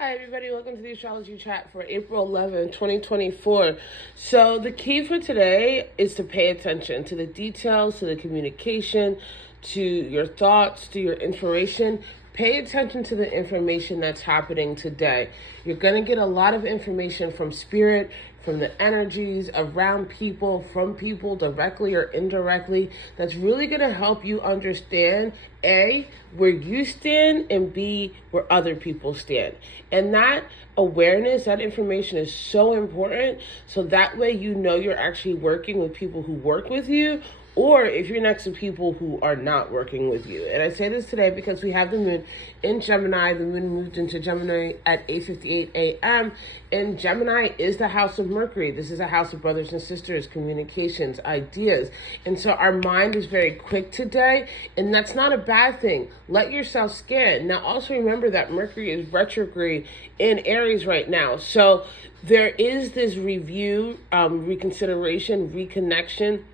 Hi everybody, welcome to the Astrology Chat for April 11th, 2024. So the key for today is to pay attention to the details, to the communication, to your thoughts, to your inspiration. Pay attention to the information that's happening today. You're going to get a lot of information from spirit, from the energies around people, from people directly or indirectly, that's really going to help you understand A, where you stand, and B, where other people stand. And that awareness, that information is so important, so that way you know you're actually working with people who work with you, or if you're next to people who are not working with you. And I say this today because we have the moon in Gemini. The moon moved into Gemini at 8:58 a.m. And Gemini is the house of Mercury. This is a house of brothers and sisters, communications, ideas. And so our mind is very quick today, and that's not a bad thing. Let yourself scan. Now, also remember that Mercury is retrograde in Aries right now. So there is this review, reconsideration, reconnection,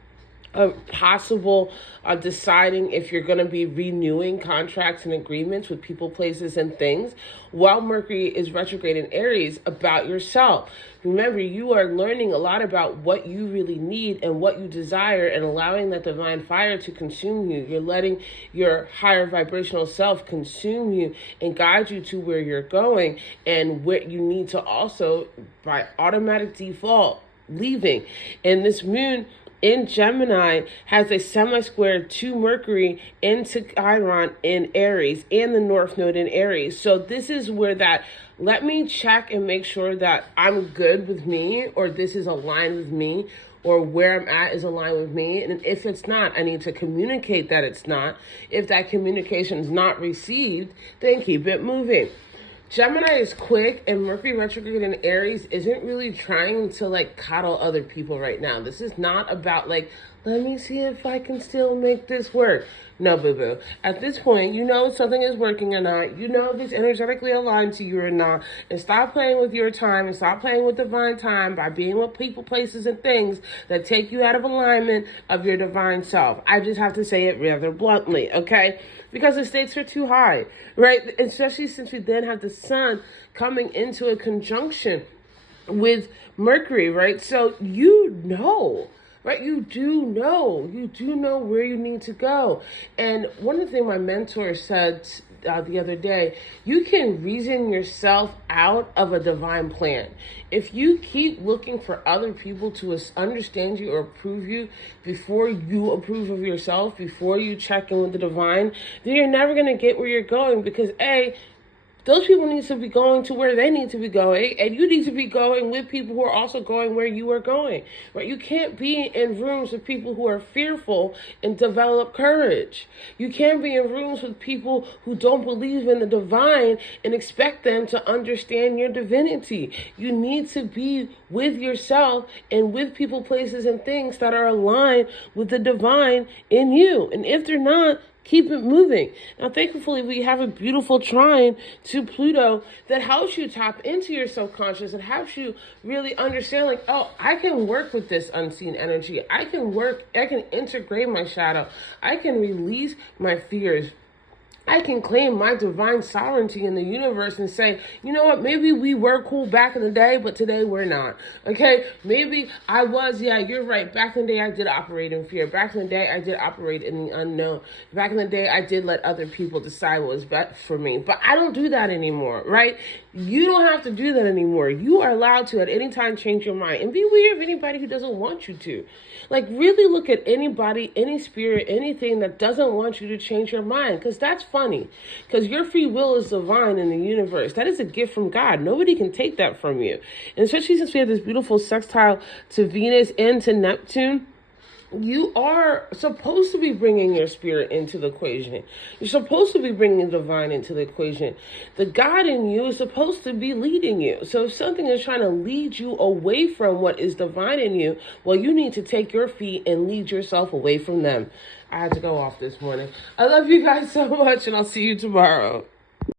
possible deciding if you're going to be renewing contracts and agreements with people, places, and things while Mercury is retrograde in Aries about yourself. Remember, you are learning a lot about what you really need and what you desire and allowing that divine fire to consume you. You're letting your higher vibrational self consume you and guide you to where you're going and where you need to also, by automatic default, leaving. And this moon in Gemini has a semi-square to Mercury into Chiron in Aries and the North Node in Aries. So this is where that, let me check and make sure that I'm good with me, or this is aligned with me, or where I'm at is aligned with me. And if it's not, I need to communicate that it's not. If that communication is not received, then keep it moving. Gemini is quick, and Mercury retrograde in Aries isn't really trying to coddle other people right now. This is not about let me see if I can still make this work. No, boo-boo. At this point, you know if something is working or not. You know if it's energetically aligned to you or not. And stop playing with your time and stop playing with divine time by being with people, places, and things that take you out of alignment of your divine self. I just have to say it rather bluntly, okay? Because the stakes are too high, right? Especially since we then have the sun coming into a conjunction with Mercury, right? So you know, right? You do know where you need to go. And one of the things my mentor said the other day, you can reason yourself out of a divine plan. If you keep looking for other people to understand you or approve you before you approve of yourself, before you check in with the divine, then you're never going to get where you're going, because those people need to be going to where they need to be going, and you need to be going with people who are also going where you are going, right? You can't be in rooms with people who are fearful and develop courage. You can't be in rooms with people who don't believe in the divine and expect them to understand your divinity. You need to be with yourself and with people, places, and things that are aligned with the divine in you. And if they're not, keep it moving. Now, thankfully, we have a beautiful trine to Pluto that helps you tap into your subconscious and helps you really understand, I can work with this unseen energy. I can integrate my shadow. I can release my fears. I can claim my divine sovereignty in the universe and say, you know what, maybe we were cool back in the day, but today we're not, okay? Maybe I was, yeah, you're right. Back in the day, I did operate in fear. Back in the day, I did operate in the unknown. Back in the day, I did let other people decide what was best for me, but I don't do that anymore, right? You don't have to do that anymore. You are allowed to at any time change your mind, and beware of anybody who doesn't want you to. Really look at anybody, any spirit, anything that doesn't want you to change your mind, because that's funny, because your free will is divine in the universe. That is a gift from God. Nobody can take that from you. And especially since we have this beautiful sextile to Venus and to Neptune, you are supposed to be bringing your spirit into the equation. You're supposed to be bringing the divine into the equation. The God in you is supposed to be leading you. So if something is trying to lead you away from what is divine in you, well, you need to take your feet and lead yourself away from them. I had to go off this morning. I love you guys so much, and I'll see you tomorrow.